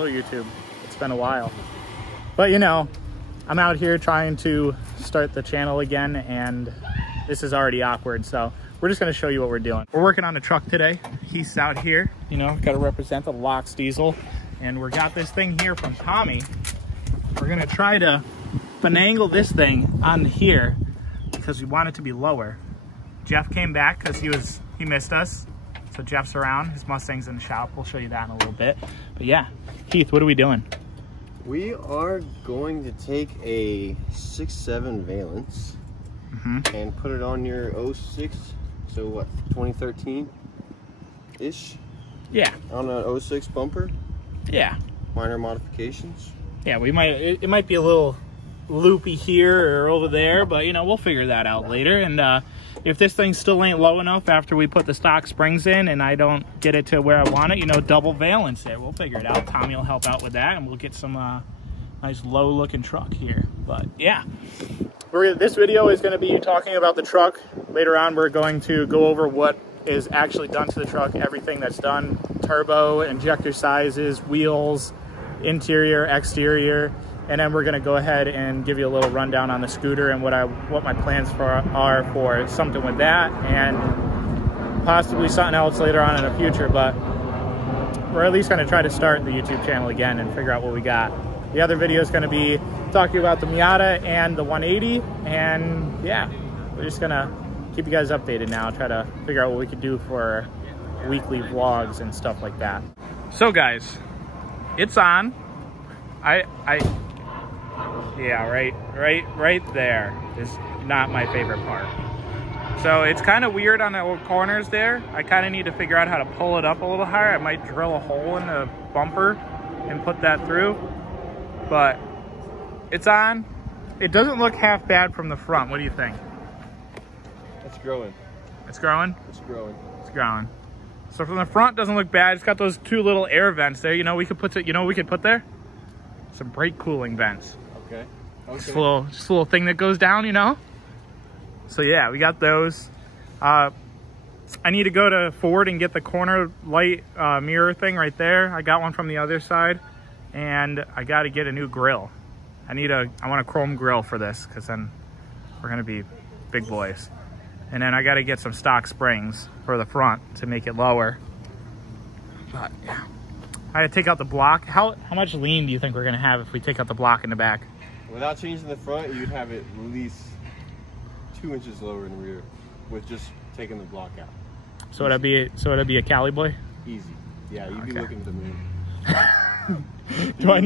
Hello, YouTube. It's been a while. But you know, I'm out here trying to start the channel again, and this is already awkward, so we're just gonna show you what we're doing. We're working on a truck today. He's out here, you know, gotta represent the Lox diesel. And we got this thing here from Tommy. We're gonna try to finagle this thing on here because we want it to be lower. Jeff came back because he missed us. So Jeff's around, his Mustang's in the shop. We'll show you that in a little bit. But yeah, Keith, what are we doing? We are going to take a 6.7 Valence and put it on your 06, so what, 2013-ish? Yeah. On an 06 bumper? Yeah. Minor modifications? Yeah, it might be a little loopy here or over there, but you know, we'll figure that out later. And if this thing still ain't low enough after we put the stock springs in and I don't get it to where I want it, you know, double valence it. We'll figure it out. Tommy will help out with that, and we'll get some nice low looking truck here. But yeah, this video is going to be talking about the truck. Later on, we're going to go over what is actually done to the truck, everything that's done, turbo, injector sizes, wheels, interior, exterior. And then we're gonna go ahead and give you a little rundown on the scooter and what my plans are for something with that, and possibly something else later on in the future. But we're at least gonna try to start the YouTube channel again and figure out what we got. The other video is gonna be talking about the Miata and the 180, and yeah, we're just gonna keep you guys updated now, try to figure out what we could do for weekly vlogs and stuff like that. So guys, it's on. Yeah, right there is not my favorite part. So it's kind of weird on the old corners there. I kind of need to figure out how to pull it up a little higher. I might drill a hole in the bumper and put that through. But it's on. It doesn't look half bad from the front. What do you think? It's growing. It's growing? It's growing. It's growing. So from the front, doesn't look bad. It's got those two little air vents there. You know, we could put you know what we could put there? Some brake cooling vents. Okay. Just a little thing that goes down, you know? So yeah, we got those. I need to go to Ford and get the corner light mirror thing right there. I got one from the other side, and I got to get a new grill. I want a chrome grill for this, because then we're gonna be big boys. And then I got to get some stock springs for the front to make it lower. But yeah, I had to take out the block. How much lean do you think we're gonna have if we take out the block in the back? Without changing the front, you'd have it at least 2 inches lower in the rear with just taking the block out. So would that be a Cali boy? Easy. Yeah, you'd be looking at the moon. do I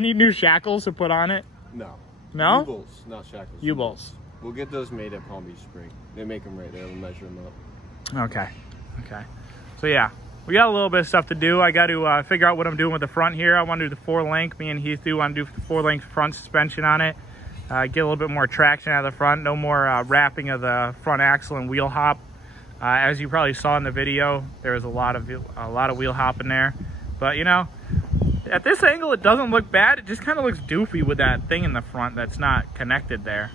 need new shackles to put on it? No. No? U-bolts, not shackles. U-bolts. We'll get those made at Palm Beach Spring. They make them right there. We'll measure them up. Okay. So yeah, we got a little bit of stuff to do. I got to figure out what I'm doing with the front here. I want to do the 4-link. Me and Heath want to do the 4-link front suspension on it. Get a little bit more traction out of the front. No more wrapping of the front axle and wheel hop. As you probably saw in the video, there was a lot of wheel hop in there. But you know, at this angle, it doesn't look bad. It just kind of looks doofy with that thing in the front that's not connected there.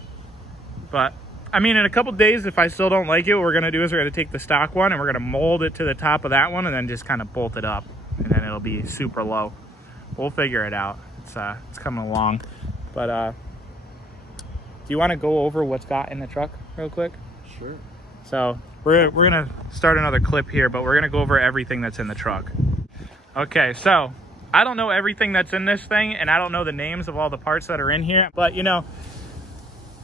But I mean, in a couple days, if I still don't like it, what we're gonna do is we're gonna take the stock one and we're gonna mold it to the top of that one and then just kind of bolt it up, and then it'll be super low. We'll figure it out. It's coming along. But do you want to go over what's got in the truck real quick? Sure. So we're gonna start another clip here, but we're gonna go over everything that's in the truck. Okay, so I don't know everything that's in this thing, and I don't know the names of all the parts that are in here, but you know,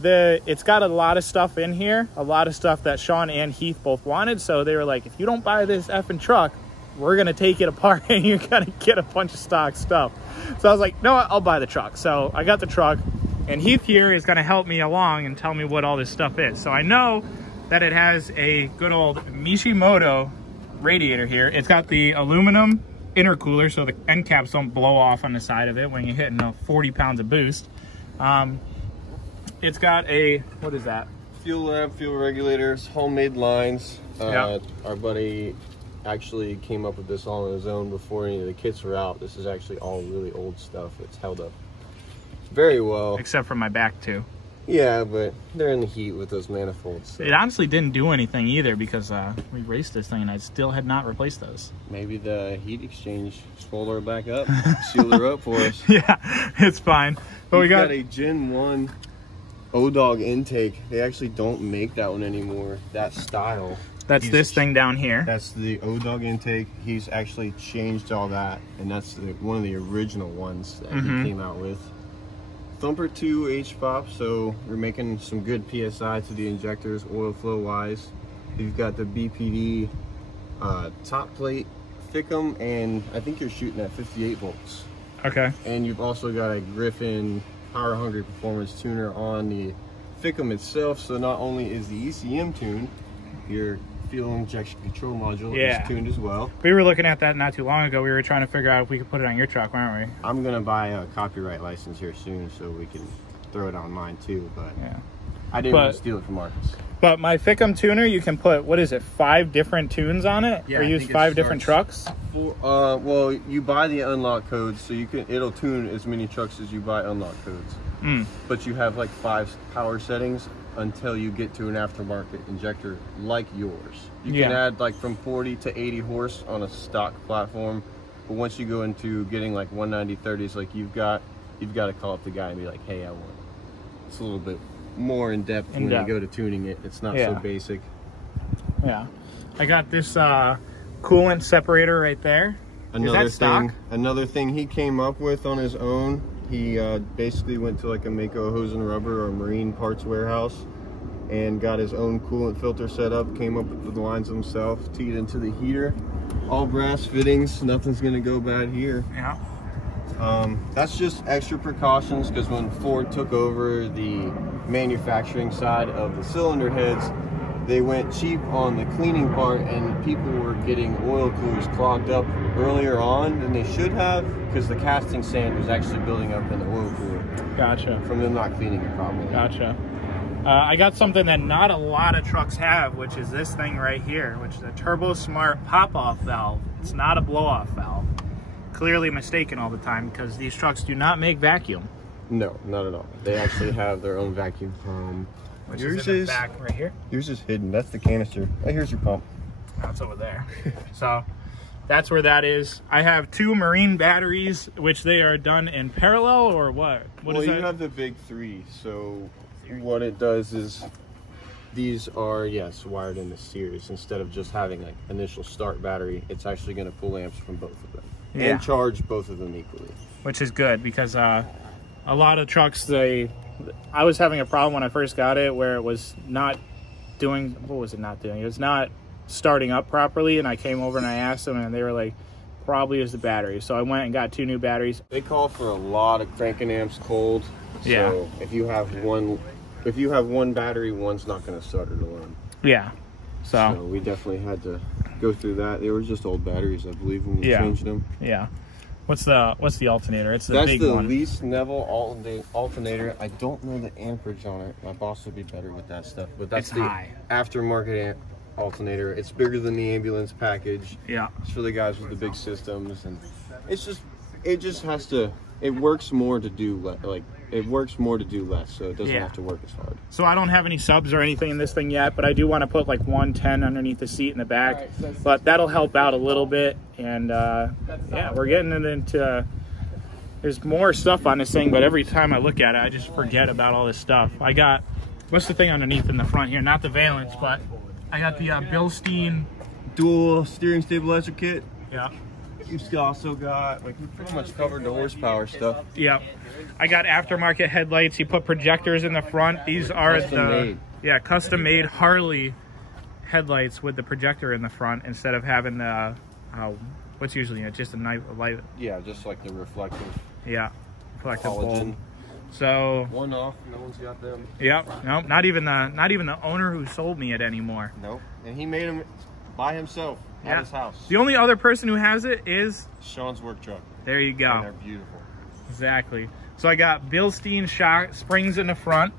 it's got a lot of stuff in here, a lot of stuff that Sean and Heath both wanted. So they were like, if you don't buy this effing truck, we're gonna take it apart and you're gonna get a bunch of stock stuff. So I was like, no, I'll buy the truck. So I got the truck, and Heath here is gonna help me along and tell me what all this stuff is. So I know that it has a good old Mishimoto radiator here. It's got the aluminum intercooler, so the end caps don't blow off on the side of it when you're hitting 40 pounds of boost. It's got a, what is that? Fuel lamp, fuel regulators, homemade lines. Yep. Our buddy actually came up with this all on his own before any of the kits were out. This is actually all really old stuff. It's held up very well. Except for my back too. Yeah, but they're in the heat with those manifolds. It honestly didn't do anything either because we raced this thing and I still had not replaced those. Maybe the heat exchange spooled her back up, sealed her up for us. Yeah, it's fine. But we got a Gen 1 O-Dog intake. They actually don't make that one anymore, that style. That's this thing down here. That's the O-Dog intake. He's actually changed all that, and that's one of the original ones that he came out with. Thumper 2 H-pop, so we're making some good PSI to the injectors, oil flow wise. You've got the BPD top plate, thickum, and I think you're shooting at 58 volts. Okay. And you've also got a Griffin Power Hungry Performance tuner on the thickum itself, so not only is the ECM tuned, your fuel injection control module is tuned as well. We were looking at that not too long ago. We were trying to figure out if we could put it on your truck, weren't we? I'm gonna buy a copyright license here soon so we can throw it on mine too, but I didn't want to steal it from Marcus. But my thickum tuner, you can put, what is it, 5 different tunes on it? Yeah, or use 5 different trucks? Well, you buy the unlock codes, so it'll tune as many trucks as you buy unlock codes. But you have like 5 power settings until you get to an aftermarket injector like yours. You can add like from 40 to 80 horse on a stock platform, but once you go into getting like 190/30s, like you've got to call up the guy and be like, hey, I want it. It's a little bit more in depth when you go to tuning it. It's not so basic. Yeah, I got this coolant separator right there. Another thing he came up with on his own. He basically went to like a Mako Hose and Rubber or Marine Parts warehouse and got his own coolant filter set up, came up with the lines himself, teed into the heater. All brass fittings, nothing's gonna go bad here. Yeah. That's just extra precautions because when Ford took over the manufacturing side of the cylinder heads, they went cheap on the cleaning part and people were getting oil coolers clogged up earlier on than they should have because the casting sand was actually building up in the oil cooler. Gotcha. From them not cleaning it properly. Gotcha. I got something that not a lot of trucks have, which is this thing right here, which is a Turbo Smart pop-off valve. It's not a blow-off valve. Clearly mistaken all the time because these trucks do not make vacuum. No, not at all. They actually have their own vacuum pump. Which is in the back right here. Yours is hidden. That's the canister. Oh, here's your pump. That's over there. So that's where that is. I have 2 marine batteries, which they are done in parallel or what? Well, you have the big 3. So what it does is these are, wired into series. Instead of just having like initial start battery, it's actually going to pull amps from both of them. Yeah. And charge both of them equally. Which is good because a lot of trucks, I was having a problem when I first got it where it was not doing, what was it not doing? It was not starting up properly, and I came over and I asked them and they were like, probably is the battery. So I went and got 2 new batteries. They call for a lot of cranking amps cold. So if you have one battery, one's not going to start it alone. Yeah. So we definitely had to go through that. They were just old batteries, I believe, when we changed them. Yeah. What's the alternator? It's the big one. That's the least Neville alternator. I don't know the amperage on it. My boss would be better with that stuff. But that's the aftermarket alternator. It's bigger than the ambulance package. Yeah. It's for the guys with the big systems, and it works more to do less, so it doesn't have to work as hard. So I don't have any subs or anything in this thing yet, but I do want to put like 110 underneath the seat in the back. But that'll help out a little bit, and we're getting it into. There's more stuff on this thing, but every time I look at it, I just forget about all this stuff. I got, what's the thing underneath in the front here? Not the valence, but I got the Bilstein dual steering stabilizer kit. Yeah. You've also got, like, we pretty much covered the horsepower stuff. Yeah. I got aftermarket headlights. You put projectors in the front. These are custom made Harley headlights with the projector in the front instead of having the, what's usually just a light. Yeah, just like the reflective. Yeah. Reflective bulb. So one off, no one's got them. Yep. No, not even the owner who sold me it anymore. Nope. And he made them by himself. At his house. The only other person who has it is Sean's work truck. There you go. And they're beautiful. Exactly. So I got Bilstein shock springs in the front,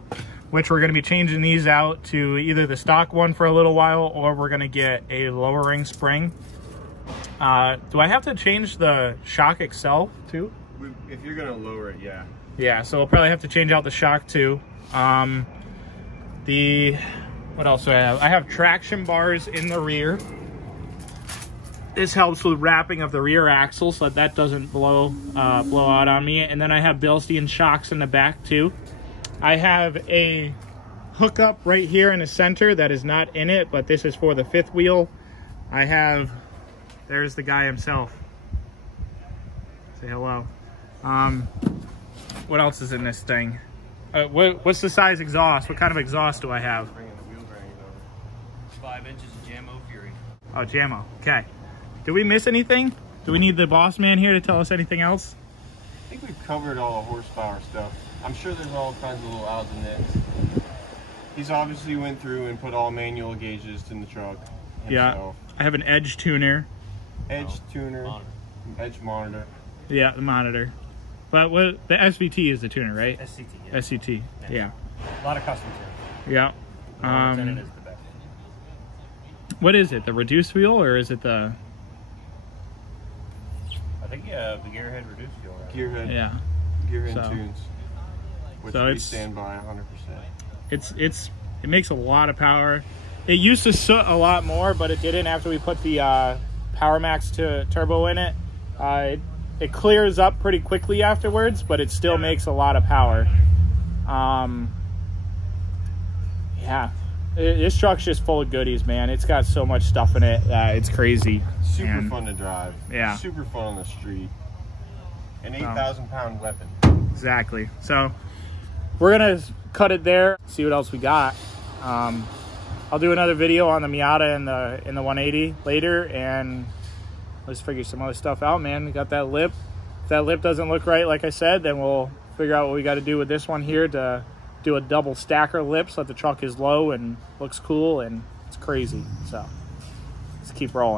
which we're going to be changing these out to either the stock one for a little while, or we're going to get a lowering spring. Do I have to change the shock itself too? If you're going to lower it, yeah. Yeah, so we'll probably have to change out the shock too. What else do I have? I have traction bars in the rear. This helps with wrapping of the rear axle so that doesn't blow out on me. And then I have Bilstein shocks in the back too. I have a hookup right here in the center that is not in it, but this is for the fifth wheel. I have, there's the guy himself. Say hello. What else is in this thing? What's the size exhaust? What kind of exhaust do I have? 5 inches of Jamo Fury. Oh, Jamo. Okay. Did we miss anything? Do we need the boss man here to tell us anything else? I think we've covered all the horsepower stuff. I'm sure there's all kinds of little outs and nicks. He's obviously went through and put all manual gauges in the truck himself. Yeah. I have an edge tuner. Edge tuner. Monitor. Edge monitor. Yeah, the monitor. But what the SVT is the tuner, right? SCT. Yeah. SCT. Yeah. A lot of custom tuning. Yeah. Lieutenant is the best. What is it? The reduced wheel or is it the? I think the gearhead reduced fuel. Right? Gearhead. Yeah. Gearhead tunes. Which so we stand by 100%. It makes a lot of power. It used to soot a lot more, but it didn't after we put the Power Max turbo in it. It clears up pretty quickly afterwards, but it still makes a lot of power. Yeah, this truck's just full of goodies, man. It's got so much stuff in it. It's crazy. Super fun to drive. Yeah. Super fun on the street. An 8,000-pound weapon. Exactly. So we're gonna cut it there. See what else we got. I'll do another video on the Miata and the 180 later, and let's figure some other stuff out, man. We got that lip. If that lip doesn't look right, like I said, then we'll figure out what we got to do with this one here to do a double stacker lip so that the truck is low and looks cool and it's crazy. So let's keep rolling.